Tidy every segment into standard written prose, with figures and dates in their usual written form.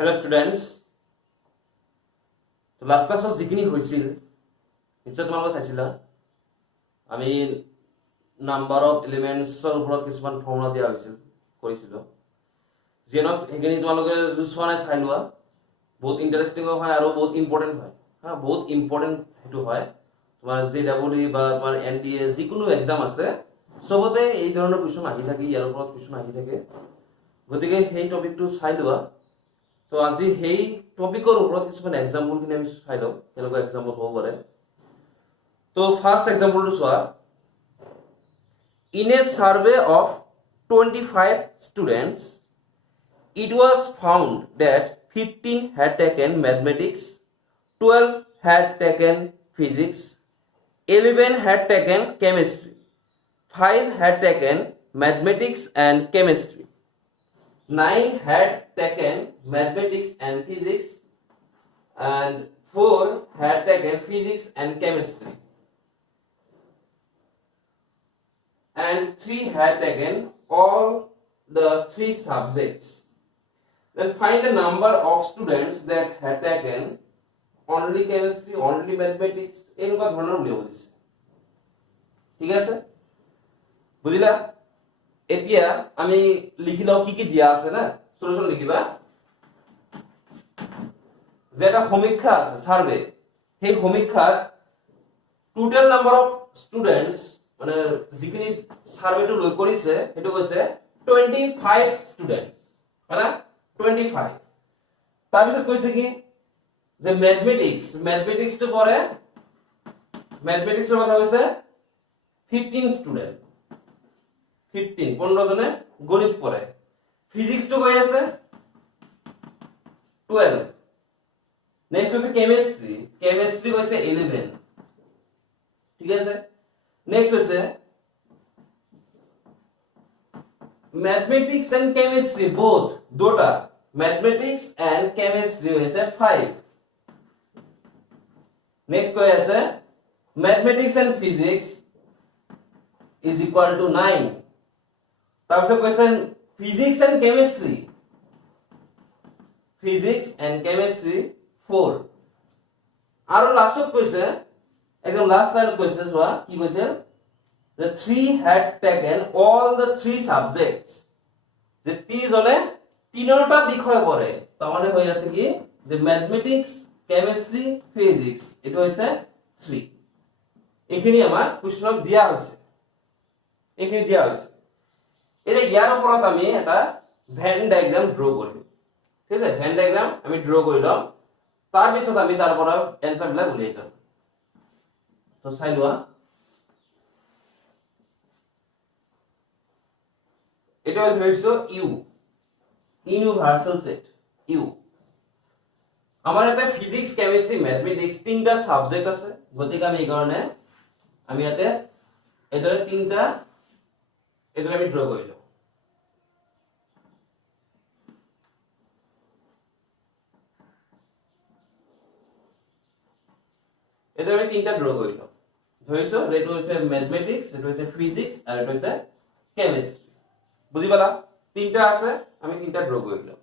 Hello students. তো last ক্লাছত যিখিনি হৈছিল নিশ্চয় তোমালোকে চাইছিলা আমি নাম্বাৰ অফ এলিমেন্টছৰ ওপৰত কিছুমান ফৰ্মুলা দিয়া হৈছিল কৰিছিল যেনক সেইখিনি তোমালোকে চোৱা নাই চাই লোৱা বহুত ইন্টাৰেষ্টিং হয় আৰু বহুত ইম্পৰ্টেন্ট হয় হা বহুত ইম্পৰ্টেন্ট হেতু হয় তোমাৰ জেডব্লিউ বা তোমাৰ এনডিএ যিকোনো এক্সাম আছে সবতে এই ধৰণৰ কোৱেশ্চন আহি থাকে ইয়াৰ ওপৰত কোৱেশ্চন আহি থাকে গতিকে সেই টপিকটো চাই লোৱা তো আজি সেই টপিকৰ ওপৰত কিছুমান এক্সাম্পল কিনে আমি চাই লওঁ কেনেকুৱা এক্সাম্পল হ'ব পাৰে তো ফাৰ্স্ট এক্সাম্পলটো চোৱা in a survey of 25 students it was found that 15 had taken mathematics 12 had taken physics 11 had taken chemistry 5 had taken mathematics and chemistry 9 had taken mathematics and physics and 4 had taken physics and chemistry and 3 had taken all the 3 subjects. Then find the number of students that had taken only chemistry, only mathematics. এনেকুৱা ধৰণৰ উলিয়াব দিছে ঠিক আছে বুজিলা এতিয়া আমি লিখি লও কি কি দিয়া আছে না সলিউশন লিখিবা যেটা সমীক্ষা আছে সার্ভে সেই সমীক্ষাত টোটাল নাম্বার অফ স্টুডেন্টস মানে যিখিনি সার্ভেটো লৈ কৰিছে হেতু কৈছে 25 স্টুডেন্টস হয়না 25 তাৰ পিছত কৈছে কি যে ম্যাথমেটিক্স তো পৰে ম্যাথমেটিক্সৰ কথা কৈছে 15 স্টুডেন্ট 15 জনে গণিত পড়ে ফিজিক্স তো কই আছে 12 নেক্সট হচ্ছে কেমিস্ট্রি কইছে 11 ঠিক আছে নেক্সট হচ্ছে mathematics and chemistry both দুটা mathematics and chemistry হইছে 5 নেক্সট কই আছে mathematics and physics is equal to 9 তারপর কোশ্চেন physics and chemistry 4 আর লাস্টত কইছে একদম লাস্ট লাইন কইছে সোয়া কি কইছে the 3 had taken all the 3 subjects যে 3 জনে তিনটা বিষয় পড়ে তার মানে হই আছে কি যে ম্যাথমেটিক্স কেমিস্ট্রি ফিজিক্স এটা হইছে 3 এখানে আমার কোশ্চেন দিয়া হইছে এখানে দিয়া হইছে এটা ইয়ার উপৰত আমি এটা ভেন ডায়াগ্ৰাম ড্ৰ কৰিম ঠিক আছে ভেন ডায়াগ্ৰাম আমি ড্ৰ কৰিলাম তাৰ পিছত আমি তাৰ পৰা এনসাৰ বিলাক উলিয়াই যাম তো চাই লোৱা এটা ধৰিছো ইউ ইউনিভাৰ্সাল সেট ইউ আমাৰ এটা ফিজিক্স কেমিস্ট্ৰি ম্যাথমেটিক্স তিনটা সাবজেক্ট আছে গতিকে আমি এই কাৰণে আমি ইয়াতে এদৰে তিনটা এদৰে আমি ড্ৰ কৰিলো এদৰে আমি তিনটা ড্ৰ কৰিলো ধৰিছো এটো হৈছে ম্যাথমেটিক্স এটো হৈছে ফিজিক্স আৰু এটো হৈছে কেমিস্ট্ৰি বুজি পালা তিনটা আছে আমি তিনটা ড্ৰ কৰিলো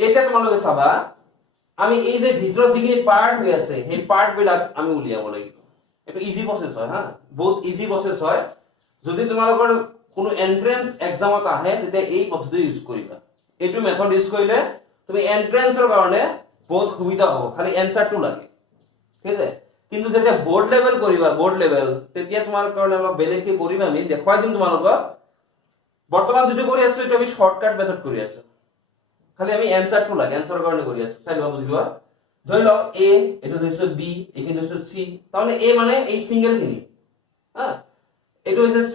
এতিয়া তোমালোকে চাবা আমি এই যে ভিতৰৰ যিখিনি পাৰ্ট হৈ আছে সেই পাৰ্ট বিলাক আমি উলিয়াব লাগিব এটো ইজি প্ৰসেস হয় হা বহুত ইজি প্ৰসেস হয় যদি তোমালোকৰ কোনো এন্ট্ৰেন্স এক্সামত আহে তেতিয়া এই পদ্ধতি ইউজ কৰিবা এইটো মেথড ইউজ কৰিলে তুমি এন্ট্ৰেন্সৰ কাৰণে বহুত সুবিধা হ'ব খালি এনসাৰটো লাগে ঠিক আছে কিন্তু যেতিয়া বোৰ্ড লেভেল কৰিবা বোৰ্ড লেভেল তেতিয়া তোমাৰ কাৰণে অলপ বেলেগকে কৰিবা আমি দেখুৱাই দিম তোমালোকক বৰ্তমান যেটো কৰি আছো এটা আমি শৰ্টকাট মেথড কৰি আছো খালি আমি এনসাৰটো লাগে এনসাৰৰ কাৰণে কৰি আছো চাই লোৱা বুজিলোৱা ধৰি লও a এটো হৈছে b এখিনি হৈছে c তাহলে a মানে এই সিঙ্গেল খিনি হা এটো হৈছে c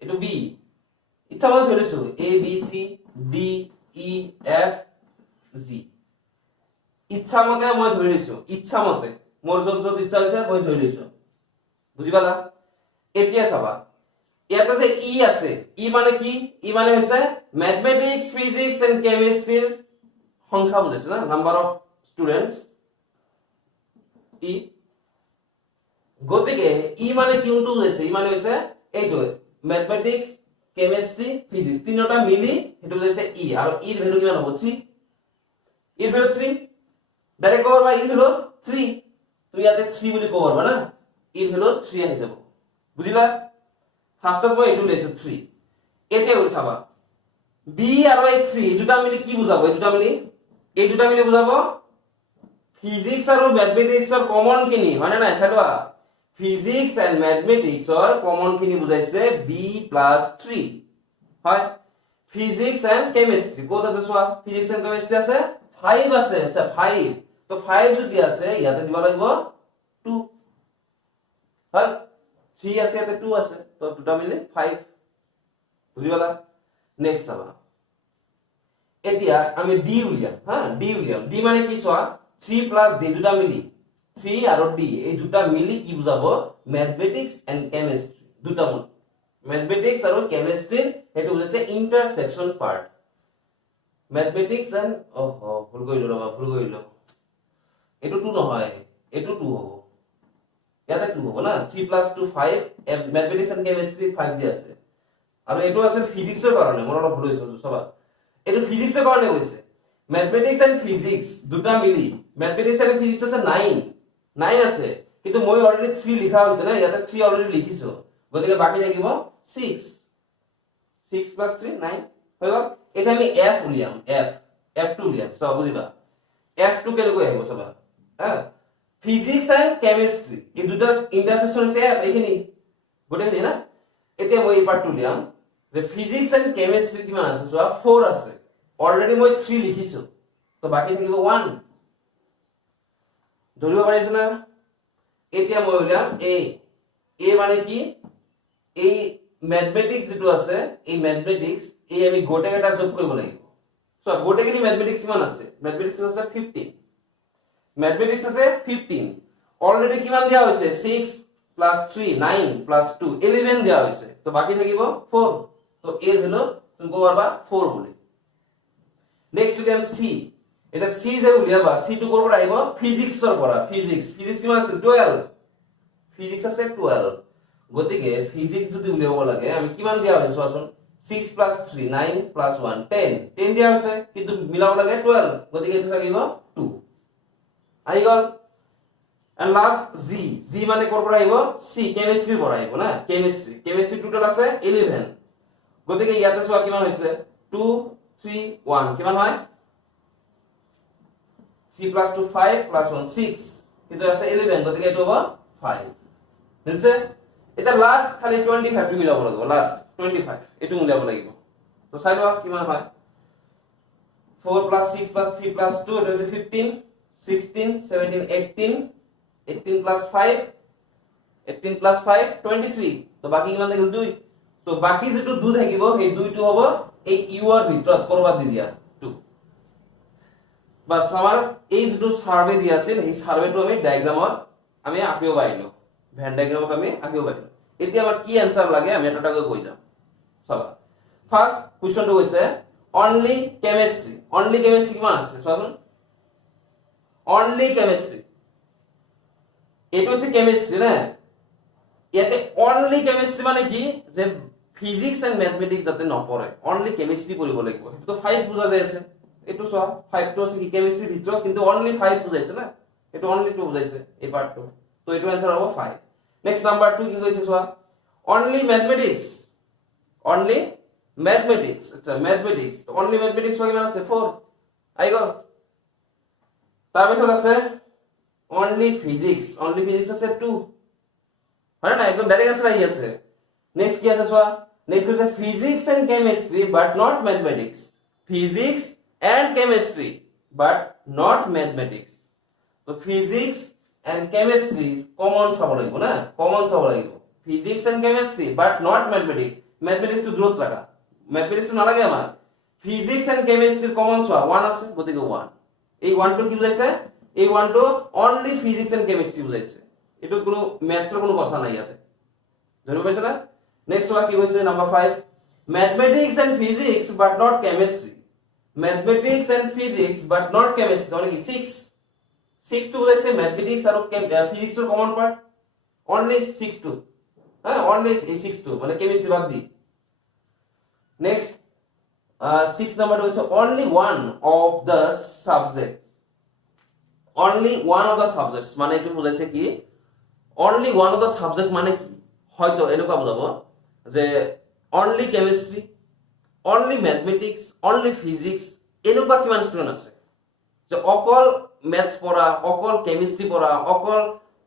এটো b ইচ্ছা মতে ধৰিছো a b c d e f g ইচ্ছা মতে মই ধৰিছো ইচ্ছা মতে মোৰ যত ইচ্ছা হৈছে মই ধৰিছো বুজি পালা এতিয়া চাবা ইয়াতে যে ই আছে ই মানে কি ই মানে হৈছে ম্যাথমেটিক্স ফিজিক্স এন্ড কেমিস্ট্ৰিৰ সংখ্যা বুজাইছে না নাম্বার অফ স্টুডেন্টস ই গতিকে ই মানে কিউটো বুজাইছে ই মানে হৈছে এইটো ম্যাথমেটিক্স কেমিষ্ট্ৰি ফিজিক্স তিনিটা মিলি হেতু বুজাইছে ই আৰু ইৰ ভ্যালু কিমান হ'ব 3 ইৰ ভ্যালু 3 ডাইৰেক্ট কব বা ইৰ ভ্যালু 3 তুমি ইয়াতে 3 বুলি কব পাৰবা না ইৰ ভ্যালু 3 আহি যাব বুজিলা ফাৰ্স্টত মই এটু লৈছো 3 এতিয়া ওল চাবা বি আৰু এই 3 এই দুটা মিলি কি বুজাব এই দুটা মিলি বুজাব ফিজিক্স আৰু ম্যাথমেটিক্সৰ কমন খিনি হয় না নাই চালোৱা ফিজিক্স এন্ড ম্যাথমেটিক্সৰ কমন খিনি বুজাইছে বি প্লাস 3 হয় ফিজিক্স এন্ড কেমিস্ট্ৰি কোত আছে চোৱা ফিজিক্স এন্ড কেমিস্ট্রি আছে 5 আছে আচ্ছা 5 তো 5 যদি আছে ইয়াতে দিব লাগিব 2 হয় 3 আছে ইয়াতে 2 আছে তো দুটা মিলি 5 বুজিলা নেক্সট চাবা এতিয়া আমি ডি উলিয়াম হ্যাঁ ডি মানে কি চোৱা 3 প্লাস ডি দুটা মিলি 3 আৰু ডি এই দুটা মিলি কি বুজাব ম্যাথমেটিক্স এন্ড কেমিস্ট্ৰি দুটা মন ম্যাথমেটিক্স আৰু কেমিস্ট্রি এটো বুজাইছে ইন্টারসেকশন পার্ট ম্যাথমেটিক্স এন্ড ভুল কইলো এটো 2 নহয় এটো 2 হ'ব ইয়াতে 2 হ'ব না 3 প্লাস 2 5 ম্যাথমেটিক্স এন্ড কেমিস্ট্রি 5 দি আছে আৰু এটো আছে ফিজিক্সৰ কাৰণে মোৰ অলপ ভুল হৈছে সবা এটো ফিজিক্সৰ কাৰণে হৈছে ম্যাথমেটিক্স এন্ড ফিজিক্স দুটা মিলি ম্যাথমেটিক্স এন্ড ফিজিক্স আছে 9 আছে কিন্তু মই অলরেডি 3 লিখা হৈছে না ইয়াতে 3 অলরেডি লিখিছো গতিকে বাকি থাকিব 6 plus 3 9 হৈ গল এটা আমি f উলিয়াম f2 উলিয়াম সব বুজিবা f2 কেনেকৈ আহিব সবা হ্যাঁ ফিজিক্স এন্ড কেমিস্ট্রি এই দুটা ইন্টারসেকশন আছে f এইখিনি গটেখিনি না এতিয়া মই এই পার্ট উলিয়াম যে ফিজিক্স এন্ড কেমিস্ট্রি কিমান আছে সবা 4 আছে অলরেডি মই 3 লিখিছো তো বাকি থাকিব 1 ধৰিব পাৰিছ না এতিয়া মই উলিয়াম এ মানে কি এই ম্যাথমেটিক্স যেটো আছে এই ম্যাথমেটিক্স এই আমি গোটেকেটা যোগ কৰিব লাগিব সো গোটেখিনি ম্যাথমেটিক্স কিমান আছে ম্যাথমেটিক্স আছে 15 ম্যাথমেটিক্স আছে 15 অলরেডি কিমান দিয়া হৈছে 6 plus 3 9 plus 2 11 দিয়া হৈছে তো বাকি থাকিব 4 তো এর ভ্যালু তুমি কব পারবা 4 বলি নেক্সট উলিয়াম সি এটা সি যে উলিয়াবা সি টু করব আইব ফিজিক্সৰ পৰা ফিজিক্স কিমান আছে 12 ফিজিক্স আছে 12 গতিকে ফিজিক্স যদি উলিয়াব লাগে আমি কিমান দিয়া হৈছে চোৱাচোন 6 plus 3 9 plus 1 10 দিয়া আছে কিন্তু মিলাব লাগে 12 গতিকে এটা থাকিব 2 আই গল এন্ড লাস্ট জি মানে কৰ পৰা আহিব সি কেমিস্ট্ৰিৰ পৰা আহিব না কেমিস্ট্ৰি টোটাল আছে 11 গতিকে ইয়াতে চোৱা কিমান হৈছে 2 3 1 কিমান হয় 3 plus 2 5 plus 1 6 কিন্তু আছে 11 গতিকে এটো হ'ব 5 বুজিছে এটা লাস্ট খালি 25 টো মিলাব লাগিব লাস্ট 25 এটো মিলাব লাগিব তো চাই লোৱা কিমান হয় 4 plus 6 plus 3 plus 2 এটো হৈছে 15 16 17 18 18 plus 5 23 তো বাকি কিমান থাকিল 2 তো বাকি যেটো 2 থাকিব সেই 2 টো হ'ব এই ইউ এর ভিতৰত কৰবাত দি দিয়া 2 বাস আমাৰ এই যেটো সাৰ্ভে দি আছিল এই সাৰ্ভেটো আমি ডায়াগ্ৰামত আমি আঁকিব পাৰিলো ভেন ডায়াগ্ৰামত আমি আঁকিব পাৰিলো এতিয়া আমাৰ কি আনসাৰ লাগে আমি এটাটাকৈ কৈ যাম চাবা ফাৰ্স্ট কোৱেশ্চনটো হৈছে অনলি কেমিস্ট্ৰি কিমান আছে চোৱাচোন অনলি কেমিস্ট্ৰি এটো হৈছে কেমিস্ট্ৰি না ইয়াতে অনলি কেমিস্ট্ৰি মানে কি যে ফিজিক্স এন্ড ম্যাথমেটিক্স যাতে নপৰে অনলি কেমিস্ট্রি পঢ়িব লাগিব এটো 5 বুজা যায় আছে এটো সব 5 টো আছে কি কেমিস্ট্রি ভিতৰত কিন্তু অনলি 5 বুজাইছে না এটো অনলি 2 বুজাইছে এই পার্টটো তো এটো आंसर হ'ব 5 নেক্সট নাম্বার 2 কি কৈছে সোয়া অনলি ম্যাথমেটিক্স আচ্ছা ম্যাথমেটিক্স তো অনলি ম্যাথমেটিক্স কিমান আছে 4 আই গো তাৰপিছত আছে অনলি ফিজিক্স আছে 2 হয় না একদম ডাইরেক্ট आंसर আহি আছে নেক্সট কি আছে সোয়া নেক্সট কৈছে physics and chemistry but not mathematics physics and chemistry but not mathematics so physics and chemistry common চাব লাগিব না physics and chemistry but not mathematics mathematics to দূৰত লাগা mathematics to নালাগে আমাৰ physics and chemistry common চোৱা 1 আছে গতিকে 1 এই 1 টো কি বুজাইছে এই 1 টো only physics and chemistry বুজাইছে এটো কোনো ম্যাথছৰ কোনো কথা নাই ইয়াতে ধৰিব পাইছা না নেক্সট চোৱা কি কৈছে number 5 mathematics and physics but not chemistry mathematics and physics but not chemistry মানে কি 6 to বুজাইছে mathematics আৰু physics ৰ কমন পার্ট only 6 to হ্যাঁ only 6 to মানে chemistry বাদ দি নেক্সট 6 নাম্বাৰটো হৈছে only one of the subject, only one of the subjects মানে এইটো বুজাইছে কি only one of the subject মানে কি হয়তো এনেকুৱা বুজাব যে only chemistry, only mathematics, only physics এনেকুৱা কিমান ষ্টুডেন্ট আছে যে অকল ম্যাথছ পঢ়া, অকল কেমিষ্ট্ৰি পঢ়া, অকল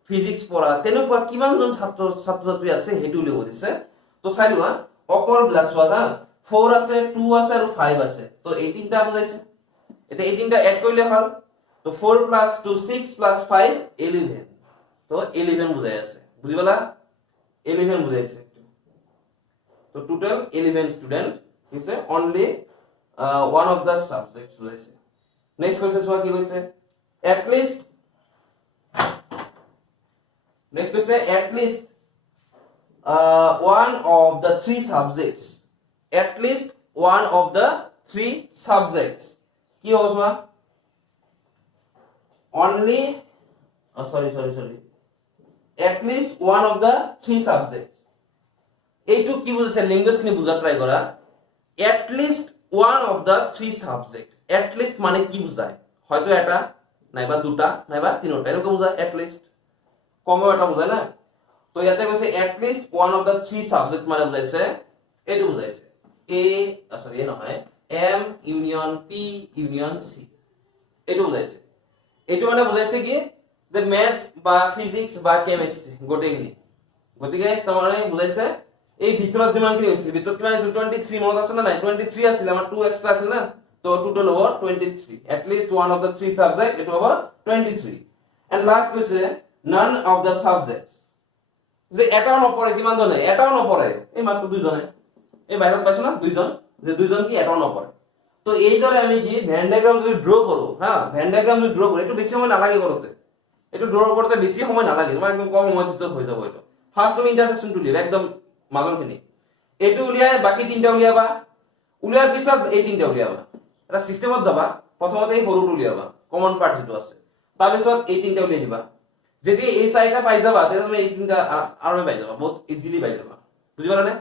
ফিজিক্স পঢ়া তেনেকুৱা কিমানজন ছাত্ৰী আছে সেইটো উলিয়াব দিছে। তো চাই লোৱা অকল বিলাক চোৱা হা 4 আছে, 2 আছে আৰু 5 আছে। তো এই তিনটা বুজাইছে, এতিয়া এই তিনটা এড কৰিলে হ'ল। তো 4 + 2 6 + 5 11। তো 11 বুজাই আছে, বুজি পালা? 11 বুজাইছে। তো total 11 student is only one of the subjects বুজাইছে। নেক্সট কোৱেশ্চন চোৱা কি কৈছে, at least next question, at least one of the three subjects, at least one of the three subjects কি হ'ব চোৱা only sorry at least one of the three subjects এইটো কি বুজাইছে ল্যাঙ্গুৱেজ খিনি বুজা ট্ৰাই কৰা। at least one of the three subject, at least মানে কি বুজায়, হয়তো এটা নাইবা দুটা নাইবা তিনটা এনেকৈ বুজায় at least, কমেও এটা বুজায় না। তো ইয়াতে কৈছে at least one of the three subject মানে বুজাইছে এইটো বুজাইছে এ সরি এ নহয় m union p union c এইটো বুজাইছে। এইটো মানে বুজাইছে কি যে ম্যাথছ বা ফিজিক্স বা কেমিষ্ট্রি গোটেইখিনি, গতিকে তোমাৰে বুজাইছে এই ভিতৰত যিমানখিনি হৈছে ভিতৰত কিমান আছে 23 মনত আছে না নাই 23 আছিল, আমাৰ 2 এক্সট্ৰা আছিল না। তো টোটাল হ'ব 23, at least one of the three subject এটো হ'ব 23। and last কৈছে none of the subjects যে এটাও নপৰে, কিমান জনে এটাও নপৰে, এই মাত্ৰ দুইজনে, এই বাহিৰত পাইছো না দুইজন, যে দুইজন কি এটাও নপৰে। তো এইদৰে আমি কি ভেন ডায়াগ্ৰাম যদি ড্ৰ কৰো হা, ভেন ডায়াগ্ৰাম যদি ড্ৰ কৰো এইটো বেছি সময় নালাগে কৰোতে, এইটো ড্ৰ কৰোতে বেছি সময় নালাগে, তোমাৰ একদম কম সময়ৰ ভিতৰত হৈ যাব। এইটো ফাৰ্স্ট তুমি ইন্টাৰসেকশনটো উলিয়াবা একদম মাজৰখিনি, এইটো উলিয়াই বাকি তিনটা উলিয়াবা, উলিয়াৰ পিছত এই তিনটা উলিয়াবা, এটা সিস্টেমত যাবা, প্ৰথমতে এই সৰুটো উলিয়াবা কমন পাৰ্ট যেটো আছে, তাৰ পিছত এই তিনটা উলিয়াই দিবা। যদি এই চাৰিটা পাই যাবা তেতিয়া তুমি এই তিনটা আৰু পাই যাবা, বহুত ইজিলি পাই যাবা, বুজি পালা নে?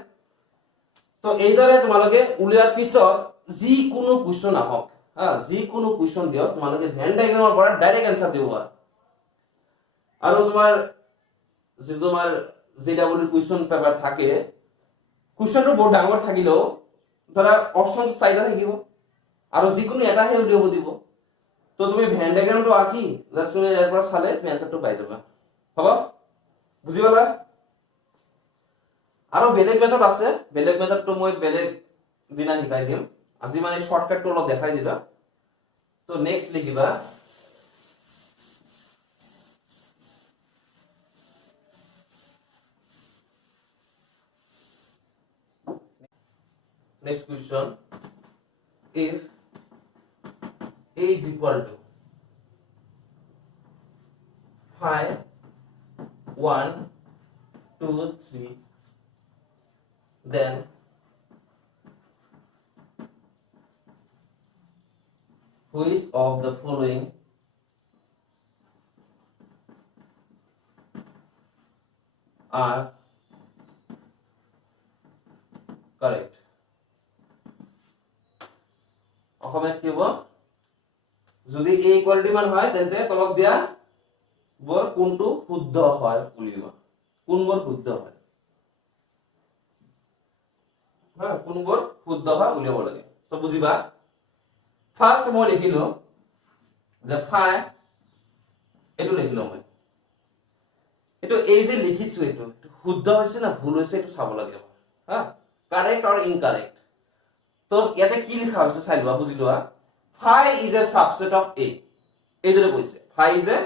তো এইদৰে তোমালোকে উলিয়াৰ পিছত যিকোনো কোৱেশ্চন আহক হা, যিকোনো কোৱেশ্চন দিয়ক তোমালোকে ভেন ডায়াগ্ৰামৰ পৰা ডাইৰেক্ট আনসাৰ দিব পাৰা। আৰু তোমাৰ যে তোমাৰ জেডাব্লিউ কোৱেশ্চন পেপাৰ থাকে, কোৱেশ্চনটো বহুত ডাঙৰ থাকিলেও ধৰা অপচন চাৰিটা থাকিব আৰু যিকোনো এটাহে উলিয়াব দিব। তো তুমি ভেন ডায়াগ্ৰামটো আঁকি জাস্ট তুমি ইয়াৰ পৰা চালে তুমি আনসাৰটো পাই যাবা, হ'ব? বুজি পালা? আৰু বেলেগ মেথড আছে, বেলেগ মেথডটো মই বেলেগ দিনা শিকাই দিম, আজি মানে শৰ্টকাটটো অলপ দেখাই দিলা। তো নেক্সট লিখিবা next question, if a is equal to 5 1 2 3 then which of the following are correct? অসমীয়াত কি হ'ব, যদি a ইকুয়ালিটি মান হয় তেন্তে তলত দিয়া বৰ কোনটো শুদ্ধ হয় উলিয়াবা, কোনবোৰ শুদ্ধ হয় হা, কোনবোৰ শুদ্ধ হয় উলিয়াব লাগে। তো বুজিবা, ফার্স্ট মই লিখিলো যে 5 এটো লিখিলো, মই এটো এই যে লিখিছো এটো শুদ্ধ হৈছে না ভুল হৈছে এটো চাব লাগে হা, কারেক্ট অর ইনকারেক্ট। তো ইয়াতে কি লিখা হৈছে চাই লোৱা, বুজি লোৱা। 5 is a subset of a, এইদৰে কৈছে 5 is a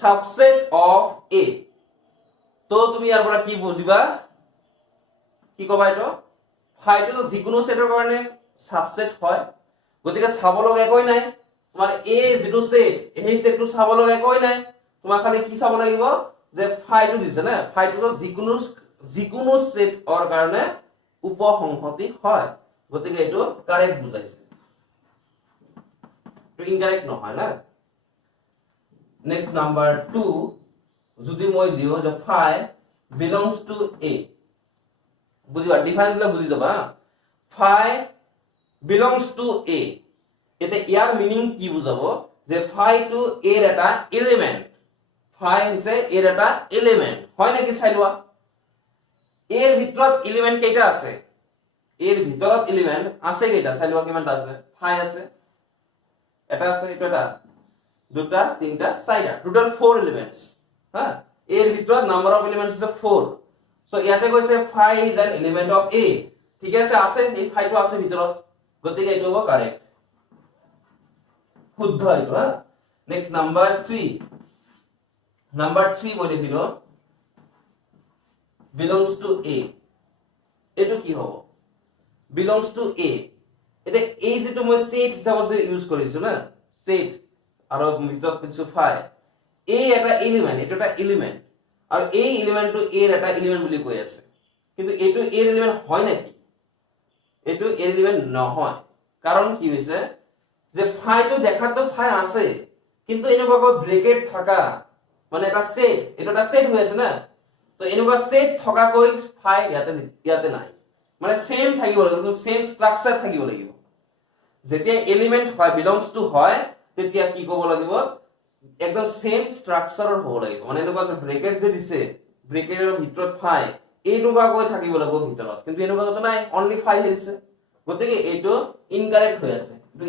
subset of a। তো তুমি ইয়াৰ পৰা কি বুজিবা, কি কবা, এটো 5 টো যিকোনো সেটৰ কাৰণে সাবসেট হয়, গতিকে চাব লগা একোই নাই তোমাৰ a যেটো সেট এই সেটটো চাব লগা একোই নাই, তোমাৰ খালি কি চাব লাগিব যে 5 টো দিছে না, 5 টো যিকোনো সেটৰ কাৰণে উপসংহতি হয়, গতিকে এটো কারেক্ট বুজাইছে, তো ইনকারেক্ট নহয় না। নেক্সট নাম্বার 2, যদি মই দিও যে 5 belongs to a, বুঝিবা ডিফারেন্স গুলো বুঝি যাবা। phi belongs to a এটা ইয়াৰ মিনিং কি বুজাব যে phi to a এর এটা এলিমেন্ট phi হৈছে এর এটা এলিমেন্ট হয় নাকি চাই লোৱা এৰ ভিতৰত এলিমেন্ট কেইটা আছে এৰ ভিতৰত এলিমেন্ট আছে কেইটা চাই লোৱা কিমানটা আছে phi আছে এটা আছে এটা দুটা তিনটা চাৰিটা টোটাল 4 এলিমেন্টস হ্যাঁ এৰ ভিতৰত নাম্বার অফ এলিমেন্টস আছে 4 সো ইয়াতে কৈছে phi is an element of a ঠিক আছে এই phi টো আছে ভিতৰত গতিকে এইটো হ'ব কারেক্ট শুদ্ধ এইটো হ্যাঁ নেক্সট নাম্বার 3 বলি দিল belongs to a এটো কি হ'ব belongs to a এটা এই যেটো মই সেট হিচাপত ইউজ কৰিছো না সেট আৰু ভিতৰত কিছু phi a এটা এলিমেন্ট এটা এলিমেন্ট আৰু এই এলিমেন্টটো a এর এটা এলিমেন্ট বুলি কৈ আছে কিন্তু এটো a এর এলিমেন্ট হয় নাকি এটো a এর এলিমেন্ট নহয় কাৰণ কি হৈছে যে phi তো দেখাতো phi আছে কিন্তু এনেকুৱা ব্ৰেকেট থাকা মানে এটা সেট এটা সেট হৈ আছে না তো এনেকুৱা সেট থকা কৈ phi ইয়াতে নাই মানে সেম থাকিব লাগিব সেম স্ট্ৰাকচাৰ থাকিব লাগিব যেতিয়া এলিমেন্ট হয় বিলংস টু হয় তেতিয়া কি ক'ব লাগিব একদম সেম স্ট্ৰাকচাৰৰ হ'ব লাগিব মানে এনেকুৱা যে ব্ৰেকেট যে দিছে ব্ৰেকেটৰ ভিতৰত phi এনেকুৱা কৈ থাকিব লাগিব ভিতৰত কিন্তু এনেকুৱা কথা নাই অনলি phi দিছে গতিকে এইটো ইনকাৰেক্ট হৈ আছে এইটো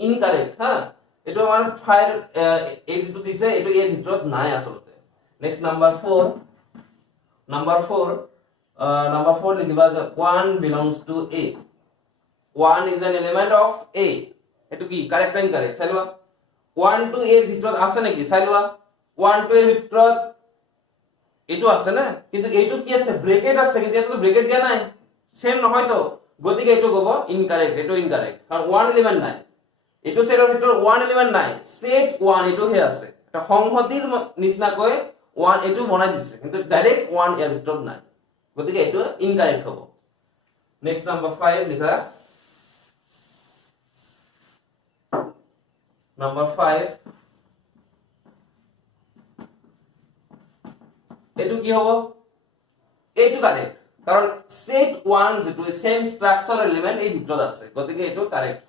ইনকাৰেক্ট হ্যাঁ এইটো আমাৰ phi এই যেটো দিছে এইটো এৰ ভিতৰত নাই আসলতে নেক্সট নাম্বার 4 লিখিবা যে 1 belongs to a 1 is an element of a এটো কি কারেক্ট না ইনকারেক্ট চাইলোৱা 1 to a এৰ ভিতৰত আছে নেকি চাইলোৱা 1 to a এৰ ভিতৰত এটো আছে না কিন্তু এইটো কি আছে ব্ৰেকেট আছে কিন্তু এটো ব্ৰেকেট দিয়া নাই সেম নহয় তো গতিকে এটো কব ইনকাৰেক্ট এটো ইনকাৰেক্ট কাৰণ 1 এলিমেন্ট নাই এটো সেটৰ ভিতৰত 1 এলিমেন্ট নাই সেট 1 এটো হে আছে এটা সংহতিৰ নিচিনা কৈ 1 এটো বনাই দিছে কিন্তু ডাইৰেক্ট 1 এৰ ভিতৰত নাই গতিকে এটো ইনকারেক্ট হ'ব নেক্সট নাম্বার 5 লিখা নাম্বার 5 এটো কি হ'ব এইটো কারেক্ট কারণ সেট 1 যেটো সেম স্ট্রাকচার এলিমেন্ট এই ভিতৰত আছে গতিকে এটো কারেক্ট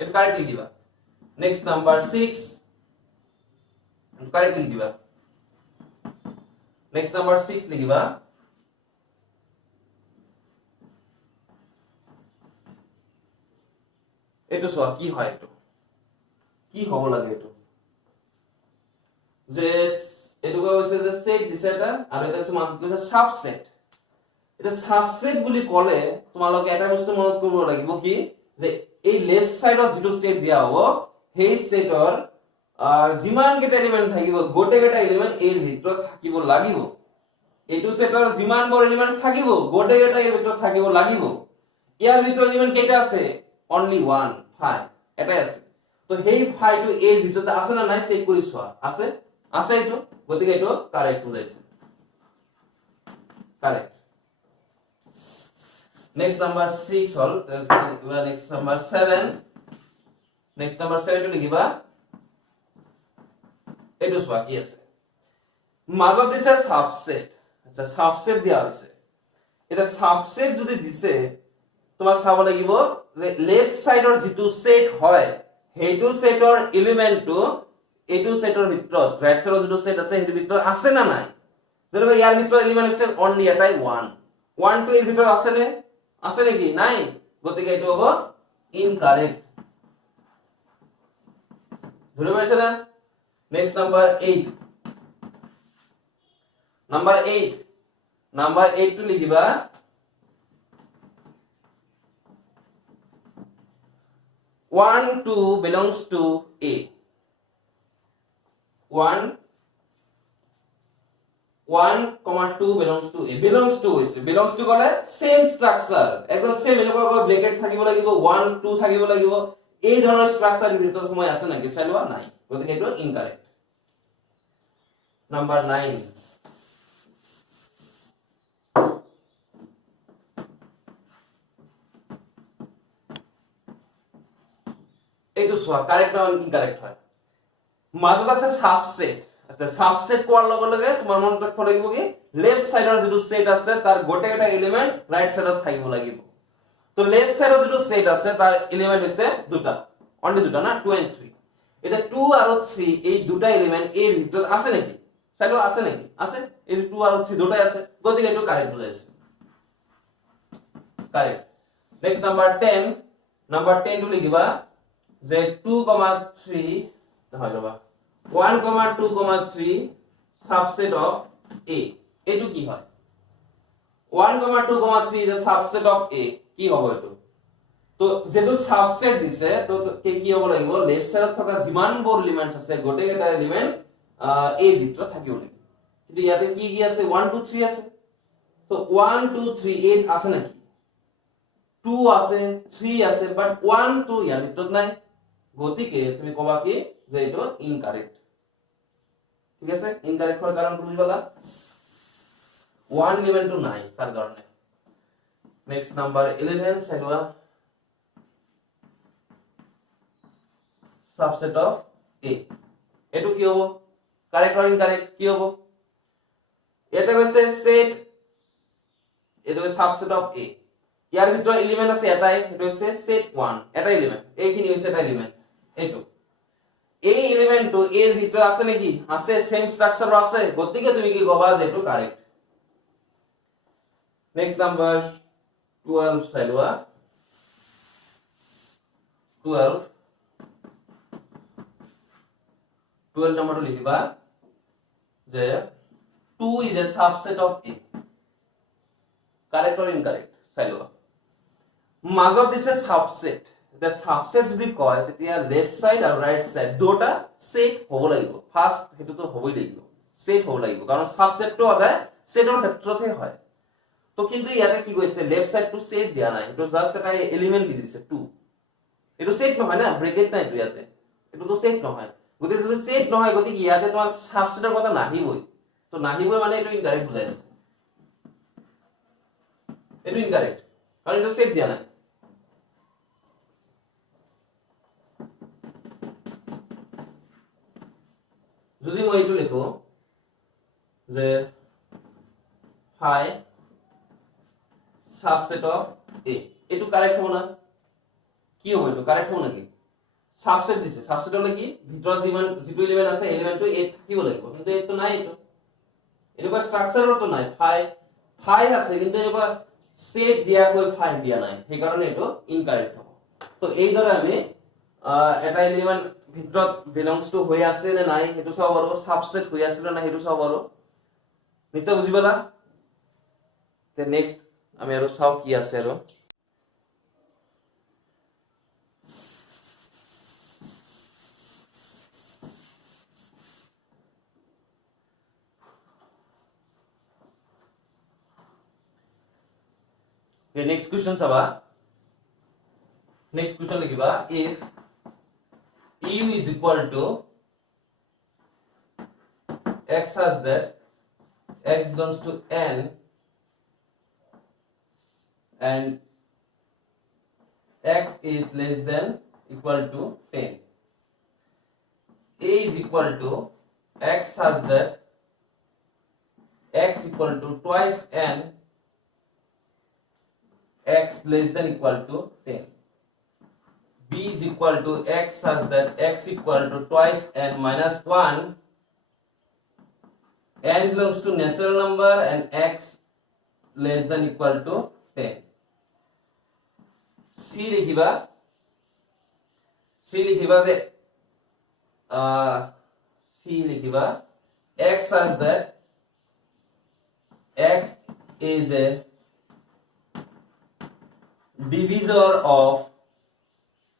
এটো কারেক্ট লিখিবা নেক্সট নাম্বার 6 কারেক্ট লিখিবা নেক্সট নাম্বার 6 লিখিবা এটো সব কি হয় এটো কি হ'ব লাগে এটো যে এটো কৈছে যে সেট দিছে এটা আৰু এটা হৈছে মাত্ৰ কৈছে সাবসেট এটা সাবসেট বুলি ক'লে তোমালোকে এটা বস্তু মনত কৰিব লাগিব কি যে এই লেফট সাইডত যেটো সেট দিয়া হ'ব সেই সেটৰ যিমান কেটা এলিমেন্ট থাকিব গোটে কেটা এলিমেন্ট এৰ ভিতৰত থাকিব লাগিব এইটো সেটৰ যিমান বৰ এলিমেন্ট থাকিব গোটে কেটা এৰ ভিতৰত থাকিব লাগিব ইয়াৰ ভিতৰত এলিমেন্ট কেটা আছে অনলি 1 phi এটাই আছে তো সেই phi টো এর ভিতৰত আছে না নাই চেক কৰি চোৱা আছে এইটো গতিকে এইটো কাৰেক্ট ওলাইছে কাৰেক্ট নেক্সট নাম্বাৰ 6 হল নেক্সট নাম্বাৰ 7 টো লিখিবা এইটো চোৱা কি আছে মাজত দিছে সাবসেট আচ্ছা সাবসেট দিয়া হৈছে এটা সাবসেট যদি দিছে তোমার চাব লাগিব যে লেফট সাইডৰ যেটো সেট হয় হেইটো সেটৰ এলিমেন্টটো এইটো সেটৰ ভিতৰত ৰাইট সাইডৰ যেটো সেট আছে হেইটো ভিতৰত আছে না নাই যেনেকৈ ইয়াৰ ভিতৰত এলিমেন্ট আছে অনলি এটাই 1 to এৰ ভিতৰত আছে নে আছে নেকি নাই গতিকে এইটো হ'ব ইনকারেক্ট ধরে পাইছে না নেক্সট নাম্বার 8 টো লিখিবা 1 2 belongs to a 1 2 belongs to a belongs to কলে সেম স্ট্রাকচার একদম সেম এনেকুৱা ব্ৰ্যাকেট থাকিব লাগিব 1 2 থাকিব লাগিব এই ধৰণৰ স্ট্ৰাকচাৰ ভিতৰত সময় আছে নাকি চাইলোৱা নাই গতিকে এইটো ইনকাৰেক্ট নাম্বাৰ 9 এইটো সোয়া কাৰেক্ট না ইনকাৰেক্ট হয় মাজত আছে সাবসেট আচ্ছা সাবসেট কোৱাৰ লগে লগে তোমাৰ মনত ৰাখিব লাগিব কি লেফট সাইডৰ যেটো সেট আছে তাৰ গোটেইটা এলিমেন্ট ৰাইট সাইডত থাকিব লাগিব তো লেফট সাইডৰ যেটো সেট আছে তাৰ এলিমেন্ট হৈছে দুটা অনলি দুটা না 2 and 3 এটা 2 আৰু 3 এই দুটা এলিমেন্ট এৰ ভিতৰত আছে নেকি সাইডত আছে নেকি আছে এই 2 আৰু 3 দুটাই আছে গতিকে এটো কাৰেক্ট বুজাইছে কাৰেক্ট নেক্সট নাম্বাৰ 10 টু লিখিবা যে 2,3 নহয় ৰবা 1,2,3 সাবসেট অফ A এটো কি হয় 1,2,3 is a subset of A কি হবে এটো তো যেটো সাবসেট দিছে তো কি হ'ব লাগিব লেফট সাইডত থকা যিমান বোৰ এলিমেন্টস আছে গোটেইটা এলিমেন্ট A ভিতৰত থাকিব লাগিব কিন্তু ইয়াতে কি কি আছে 1 2 3 আছে তো 1 2 3 8 আছে নাকি 2 আছে 3 আছে বাট 1 2 ইয়াৰ ভিতৰত নাই গতিকে তুমি কবা কি যে এটো ইনকারেক্ট ঠিক আছে ইনকারেক্ট হওয়ার কারণ বুঝি বলা 1 এলিমেন্ট তো নাই তার কারণে নেক্সট নাম্বার 11 সেলবা সাবসেট অফ A এটো কি হবে কারেক্ট অর ইনকারেক্ট কি হবে এটা হচ্ছে সেট এটা হচ্ছে সাবসেট অফ A ইয়ার ভিতর এলিমেন্ট আছে এটাই এটা হচ্ছে সেট 1 এটা এলিমেন্ট এইখিনি হচ্ছে এটা এলিমেন্ট এটো এই এলিমেন্ট তো এর ভিতর আছে নাকি আছে সেম স্ট্রাকচার আছে গতিকে তুমি কি কবা যে এটো কারেক্ট নেক্সট নাম্বার 12 সাইলবা 12 নাম্বারটো লিখিবা যে 2 is a subset of A correct or incorrect সাইলবা মাজত দিছে সাবসেট the subset যদি কয় তেতিয়া লেফট সাইড আৰু ৰাইট সাইড দুটা সেট হ'ব লাগিব ফাৰ্স্ট হেতু তো হবই লাগিব সেট হ'ব লাগিব কাৰণ সাবসেটটো আদা সেটৰ ক্ষেত্ৰতহে হয় তো কিন্তু ইয়াতে কি কৈছে লেফট সাইড টু সেট দিয়া নাই এটো জাস্ট এটা এলিমেন্ট দি দিছে 2 এটো সেট নহয় না ব্র্যাকেট নাই তো ইয়াতে এটো তো সেট নহয় গতিকে যদি সেট নহয় গতিকে ইয়াতে তোমাৰ সাবসেটৰ কথা নাহিবই তো নাহিবই মানে এটো ইনকাৰেক্ট বুজাই আছে এটো ইনকাৰেক্ট কাৰণ এটো সেট দিয়া নাই যদি মই এটো লিখো যে ফাই সাবসেট অফ A এটো কারেক্ট হ'ব না কি হ'ব এটো কারেক্ট হ'ব নাকি সাবসেট দিছে সাবসেট হলে কি ভিতৰত যিমান যেটো এলিমেন্ট আছে এলিমেন্টটো A থাকিব লাগিব কিন্তু এটো নাই এটো এনেকুৱা স্ট্ৰাকচাৰও তো নাই ফাই আছে কিন্তু এনেকুৱা সেট দিয়া কই ফাই দিয়া নাই সেই কাৰণে এটো ইনকাৰেক্ট হ'ব তো এই দৰে আমি এটা এলিমেন্ট ভিতৰত বিলংস টু হৈ আছে নে নাই হেতু চাও আৰু সাবসেট হৈ আছে নে নাই হেতু চাও আৰু নিশ্চয় বুজিবালা তে নেক্সট আমি আৰু চাও কি আছে আৰু next question saba next question likiba if u is equal to x such that x belongs to n and x is less than equal to 10 a is equal to x such that x equal to twice n x less than equal to 10 b is equal to x such that x equal to twice n minus 1 n belongs to natural number and x less than equal to 10 c likhiba je c likhiba x such that x is a divisor of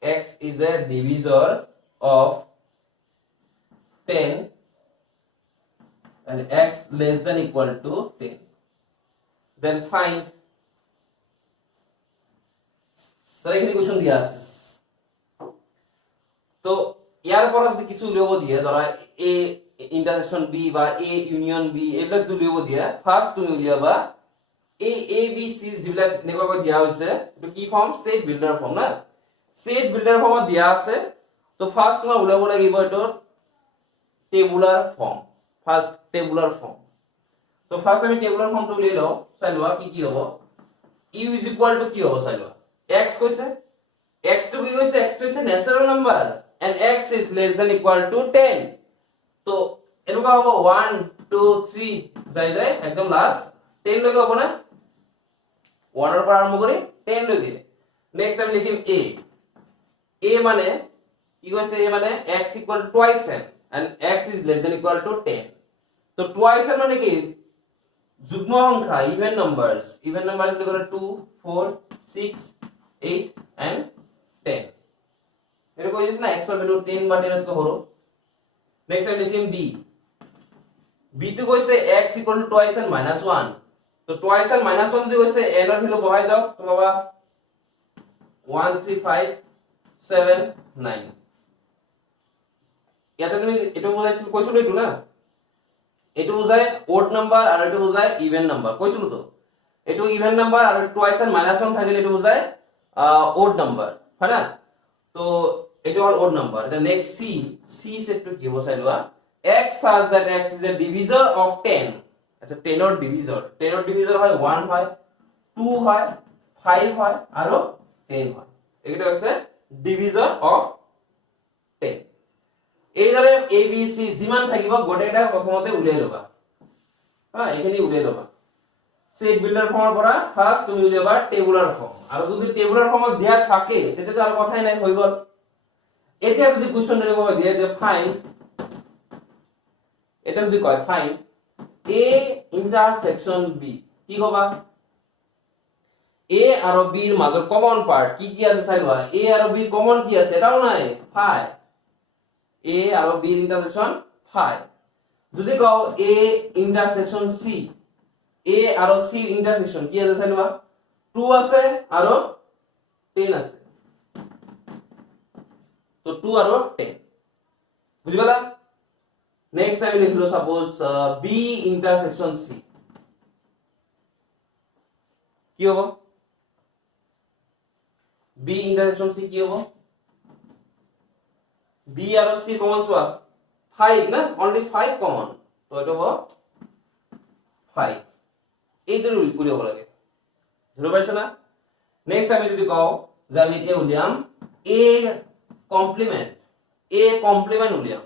x is a divisor of 10 and x less than equal to 10 then find so এখানে question দিয়া আছে তো ইয়াৰ পৰা যদি কিছু উলিয়াব দিয়ে ধৰা a ইন্টারসেকশন b বা a ইউনিয়ন b এইবিলাক যদি উলিয়াব দিয়ে ফার্স্ট তুমি উলিয়াবা a b c যিবিলাক নেকুৱা দিয়া হৈছে এটো কি ফৰ্ম সেট বিল্ডাৰ ফৰ্ম না সেট বিল্ডাৰ ফৰ্মত দিয়া আছে তো ফাৰ্স্ট তোমাৰ উলাব লাগিব এটো tabular form first tabular form তো ফাৰ্স্ট আমি টেবুলাৰ ফৰ্মটো উলিয়াই লও চাই লোৱা কি হ'ব u is equal to কি হ'ব চাই লোৱা x কৈছে x to কি কৈছে x to is a natural number and x is less than equal to 10 তো এনেকুৱা হ'ব 1 2 3 যাই যাই একদম লাস্ট 10 লৈকে হ'ব না 1 ৰ পৰা আৰম্ভ কৰি 10 লৈকে নেক্সট আমি লিখিম a মানে কি কৈছে a মানে x equal to twice n and x is less than equal to 10 তো twice n মানে কি যুগ্ম সংখ্যা ইভেন নাম্বারস বুলি ক'লে 2 4 6 8 and 10 এর কই দিছ না x এর ভ্যালু 10 বা 10 এর সরো নেক্সট আমি লিখিম b টু কইছে x equal to twice n minus 1 তো twice n minus 1 যদি কইছে n এর ভ্যালু বহাই যাও তো বাবা 1 3 5 7 9 ইয়াতে তুমি এটো বুঝাইছিল কইছিল এটো না এটো বুঝায় ওড নাম্বার আর এটো বুঝায় ইভেন নাম্বার কইছিল তো এটো ইভেন নাম্বার আর টুয়াইস এন্ড মাইনাস 1 থাকলে এটো বুঝায় ওড নাম্বার হয় না তো এটো হল ওড নাম্বার এটা নেক্সট সি সেটটো কি বসাই লওয়া x such that x is a divisor of 10 আচ্ছা 10 এর ডিভিজর হয় 1 হয় 2 হয় 5 হয় আর 10 হয় এটা হচ্ছে ডিভিজর অফ 10 এই ধরে a b c জিমান থাকিব গোটেটা প্রথমতে উলিয়াই লবা হ্যাঁ এখানে উলিয়াই লবা সেট বিল্ডার ফৰ্মৰ পৰা ফার্স্ট তুমি উলিয়াবা টেবুলার ফর্ম আর যদি টেবুলার ফর্মত দিয়া থাকে তেতে তো আর কথাই নাই হৈ গল এতিয়া যদি কোশ্চন রে কবা দিয়ে যে ফাইন্ড এটা যদি কয় ফাইন্ড a ইন্টারসেকশন b কি কবা a আর b এর মাজৰ কমন পাৰ্ট কি কি আছে চাই লোৱা a আর b কমন কি আছে এটাও নাই 5 a আর b ইন্টারসেকশন 5 যদি কও a ইন্টারসেকশন c a আর c ইন্টারসেকশন কি আছে চাই লোৱা 2 আছে আর 10 আছে তো 2 আর 10 বুঝিবালা নেক্সট আমি লিখলো সাপোজ b ইন্টারসেকশন c কি হবে b ইন্টারসেকশন c কি হবে b আর c কমন চোৱা 5 না অনলি 5 কমন তো এটা হবে 5 এই দুটো উলিয়াব লাগে ধরে পাইছ না নেক্সট আমি যদি কও যে আমি কে উলিয়াম a কমপ্লিমেন্ট উলিয়াম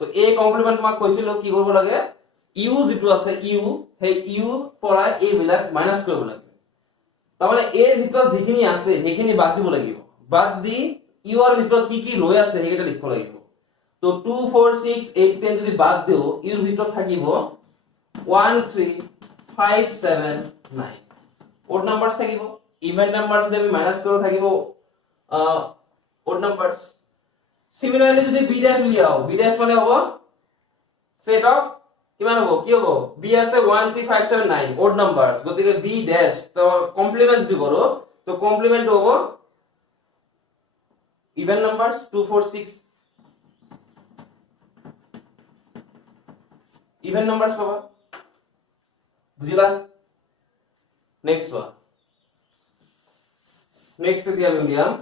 তো a কমপ্লিমেন্ট তোমাক কৈছিল কি কৰিব লাগে u যেটো আছে u সেই u পৰা a বিলাক মাইনাস কৰিব লাগে তাহলে a এর ভিতর যিখিনি আছে সেইখিনি বাদ দিব লাগিব বাদ দি u এর ভিতর কি কি ৰৈ আছে সেইটা লিখিব লাগিব তো 2 4 6 8 10 যদি বাদ দিও u এর ভিতর থাকিব 1 3 5 7 9 ওড নাম্বারস থাকিব ইভেন নাম্বারস যদি আমি মাইনাস করে থাকিব ওড নাম্বারস সিমিলারলি যদি b ড্যাশ লিয়াও b ড্যাশ মানে হবে সেট অফ কিমান হ'ব কি হ'ব b আছে 1 3 5 7 9 ওড নাম্বারস গতিকে b ড্যাশ তো কমপ্লিমেন্ট যদি করো তো কমপ্লিমেন্ট হ'ব ইভেন নাম্বারস 2 4 6 ইভেন নাম্বারস পাবা বুঝিলা নেক্সট ওয়ান নেক্সট কি আমি লিয়াম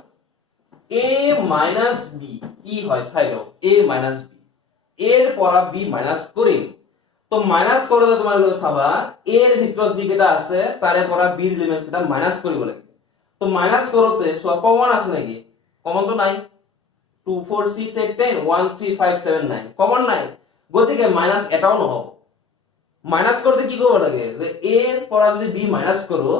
a minus b কি হয় side of a minus b এর পৰা b মাইনাস কৰিম তো মাইনাস কৰলে তোমাৰ চাবা এৰ ভিতৰ যেটা আছে তাৰে পৰা b এৰ এলিমেন্টস এটা মাইনাস কৰিব লাগে তো মাইনাস করতে সব কমন আছে নাকি কমন তো নাই 2 4 6 8 10 1 3 5 7 9 কমন নাই গতিকে মাইনাস এটাও নহব মাইনাস করতে কি করব লাগে যে a এর পৰা যদি b মাইনাস করো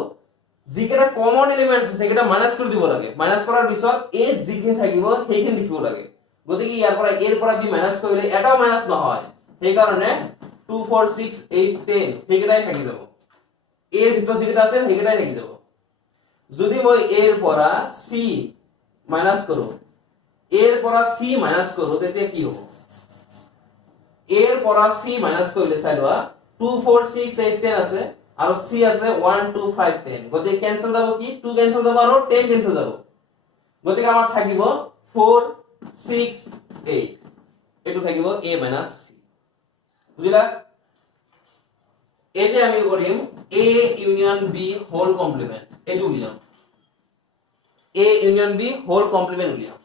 যেটা কমন এলিমেন্টস আছে সেটা মাইনাস করে দিব লাগে মাইনাস করার পিছত a যিখিনি থাকিব সেইখিনি লিখিব লাগে গতিকে ইয়াৰ পৰা a এৰ পৰা b মাইনাস কৰিলে এটাও মাইনাস নহয় সেই কাৰণে 2 4 6 8 10 সেইটাই থাকি যাব a এর ভিতর যেটা আছে সেইটাই থাকি যাব যদি মই a এর পৰা c মাইনাস কৰো a এৰ পৰা c মাইনাস কৰো তেতিয়া কি হ'ব a এৰ পৰা c মাইনাস কৰিলে চাইলোৱা 2 4 6 8 10 আছে আর c আছে 1 2 5 10 গতিকে ক্যান্সেল যাব কি 2 ক্যান্সেল যাব আর 10 ক্যান্সেল যাব গতিকে আমার থাকিব 4 6 8 এটু থাকিব a c বুঝিলা এই যে আমি করিম a union b whole complement এটু লিয়াম a union b whole complement লিয়াম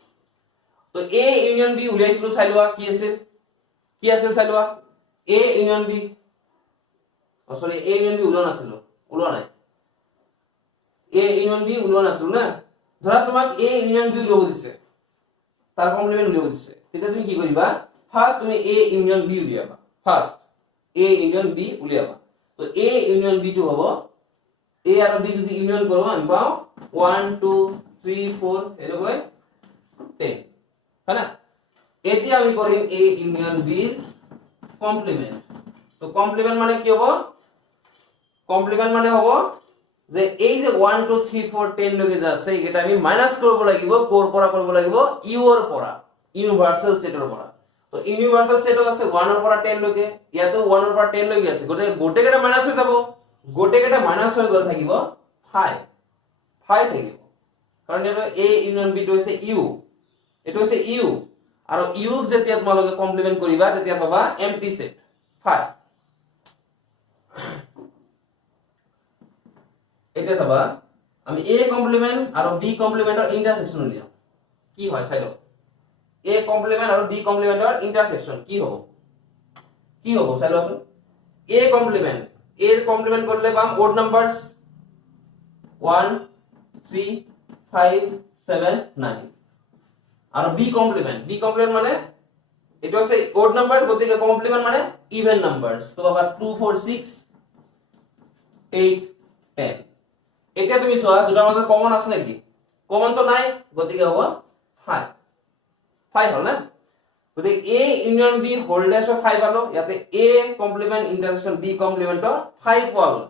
তো a ইউনিয়ন b উলিয়াইছিলো চাইলোৱা কি আছিল চাইলোৱা a ইউনিয়ন b সৰি এ ইউনিয়ন বি ওলোৱা নাই এ ইউনিয়ন বি ওলোৱা নাছিল না ধৰা তোমাক এ ইউনিয়ন বি উলিয়াব দিছে তাৰ কমপ্লিমেন্ট উলিয়াব দিছে তেতিয়া তুমি কি কৰিবা ফার্স্ট তুমি এ ইউনিয়ন বি উলিয়াবা ফার্স্ট এ ইউনিয়ন বি উলিয়াবা তো এ ইউনিয়ন বি টো হ'ব এ আৰু বি যদি ইউনিয়ন কৰো আমি পাও 1 2 3 4 এনেকৈ 10 হয় না এতিয়া আমি কৰিম এ ইউনিয়ন বি কমপ্লিমেন্ট তো কমপ্লিমেন্ট মানে কি হ'ব কমপ্লিমেন্ট মানে হ'ব যে এই যে 1 2 3 4 10 লগে যা আছে এটা আমি মাইনাস করব লাগিব কোৰ পৰা কৰিব লাগিব ইউ এৰ পৰা ইউনিভাৰ্সাল সেটৰ পৰা তো ইউনিভাৰ্সাল সেটত আছে 1 এৰ পৰা 10 লগে ইয়াতো 1 এৰ পৰা 10 লগে আছে গোটেকেটা মাইনাস হৈ যাব গোটেকেটা মাইনাস হৈ গল থাকিব 5 থাকিব কাৰণ এটা এ ইউনিয়ন বি টো হৈছে ইউ এটো হৈছে ইউ আৰু ইউ যেতিয়া তোমালোকে কমপ্লিমেন্ট কৰিবা তেতিয়া পাবা এম্পটি সেট 5 এটা চাবা আমি এ কমপ্লিমেন্ট আৰু বি কমপ্লিমেন্টৰ ইন্টাৰসেকশন উলিয়াম কি হয় চাই লও এ কমপ্লিমেন্ট আৰু বি কমপ্লিমেন্টৰ ইন্টারসেকশন কি হ'ব চাই লওচোন এ কমপ্লিমেন্ট এর কমপ্লিমেন্ট করলে পাম ওড নাম্বারস 1 3 5 7 9 আর বি কমপ্লিমেন্ট মানে এটা হচ্ছে ওড নাম্বার গতিকে কমপ্লিমেন্ট মানে ইভেন নাম্বারস তো বাবা 2 4 6 8 10 এতিয়া তুমি চোৱা দুটাৰ মাজত কমন আছে নেকি কমন তো নাই গতিকে হ'ব 5 হল না গতিকে এ ইউনিয়ন বি হোল্ডার্স 5 পালো ইয়াতে A complement intersection B complement 5 পালো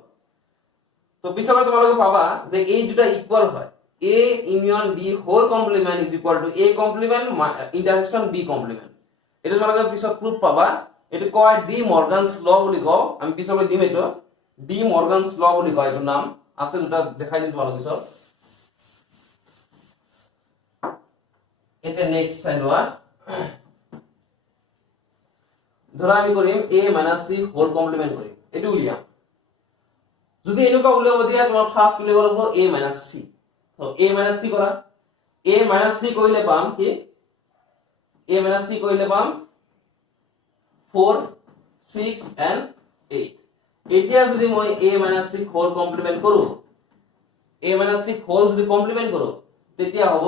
তো পিছলে তোমালোকে পাবা যে এই দুটা ইকুয়াল হয় A union B whole complement is equal to A complement intersection B complement এটা তোমালোকে পিছত প্রুফ পাবা এটো কয় ডি মর্গানস ল বুলি কও আমি পিছলে দিম এটো ডি মর্গানস ল বুলি কয় এটো নাম আছে দুটা দেখাই দিম তোমালোকে সব এটা নেক্সট সাইড লোৱা ধৰা আমি কৰিম a - c হোল কমপ্লিমেন্ট কৰিম এটো উলিয়াম যদি এনেকুৱা উলিয়াব দিয়া তোমাৰ ফাৰ্স্ট উলিয়াব লাগিব a - c তো a - c কৰা a - c কৰিলে পাম কি a - c কৰিলে পাম 4 6 and 8 এতিয়া যদি মই a - c হোল কমপ্লিমেন্ট কৰো a - c হোল যদি কমপ্লিমেন্ট কৰো তেতিয়া হ'ব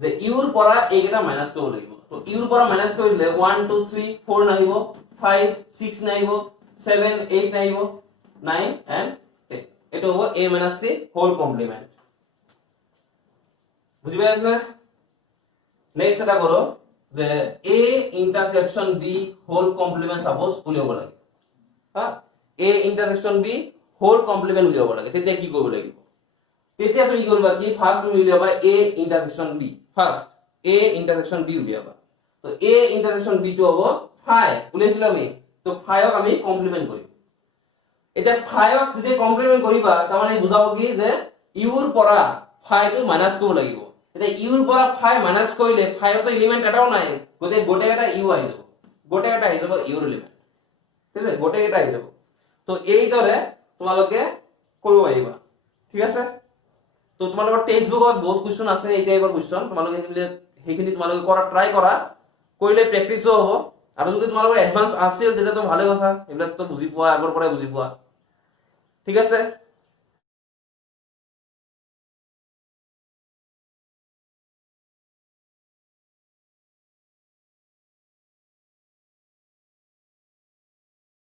যে ইউৰ পৰা এইকেটা মাইনাস কৰিব লাগিব তো ইউৰ পৰা মাইনাস কৰিলে 1 2 3 4 নাহিব 5 6 নাহিব 7 8 নাহিব 9 and 10 এটো হ'ব a - c হোল কমপ্লিমেন্ট বুজি পাইছ না নেক্সট এটা করো যে a intersection b whole complement suppose উলিয়াব লাগে হ্যাঁ a intersection b whole complement উলিয়াব লাগে তেতিয়া কি কৰিব লাগিব তেতিয়া তুমি কি কৰিবা কি ফার্স্ট তুমি উলিয়াবা a intersection b first a intersection b উলিয়াবা তো a ইন্টারসেকশন b টো হ'ব 5 উলিয়াইছিল আমি তো 5ক আমি কমপ্লিমেন্ট কৰিম এটা 5ক যদি কমপ্লিমেন্ট কৰিবা তাৰ মানে বুজাব কি যে ইউৰ পৰা 5 টো মাইনাস কৰিব লাগিব এটা ইউৰ পৰা 5 মাইনাস কৰিলে 5 তো এলিমেন্ট এটাও নাই গোটে এটা ইউ আহি যাব ইউৰ এলিমেন্ট ঠিক আছে গোটে এটা আহি যাব তো এই দৰে তোমালোকে কৰিব পাৰিবা ঠিক আছে তো তোমালোকৰ টেক্সট বুকত বহুত কোৱেশ্চন আছে এই টাইপৰ কোৱেশ্চন তোমালোকে সেইখিনি তোমালোকে কৰা ট্ৰাই কৰা কৰিলে প্ৰেক্টিসও হ'ব আৰু যদি তোমালোকৰ এডভান্স আছিল তেতিয়া তো ভালে কথা এইবিলাক তো বুজি পোৱা আগৰ পৰাই বুজি পোৱা ঠিক আছে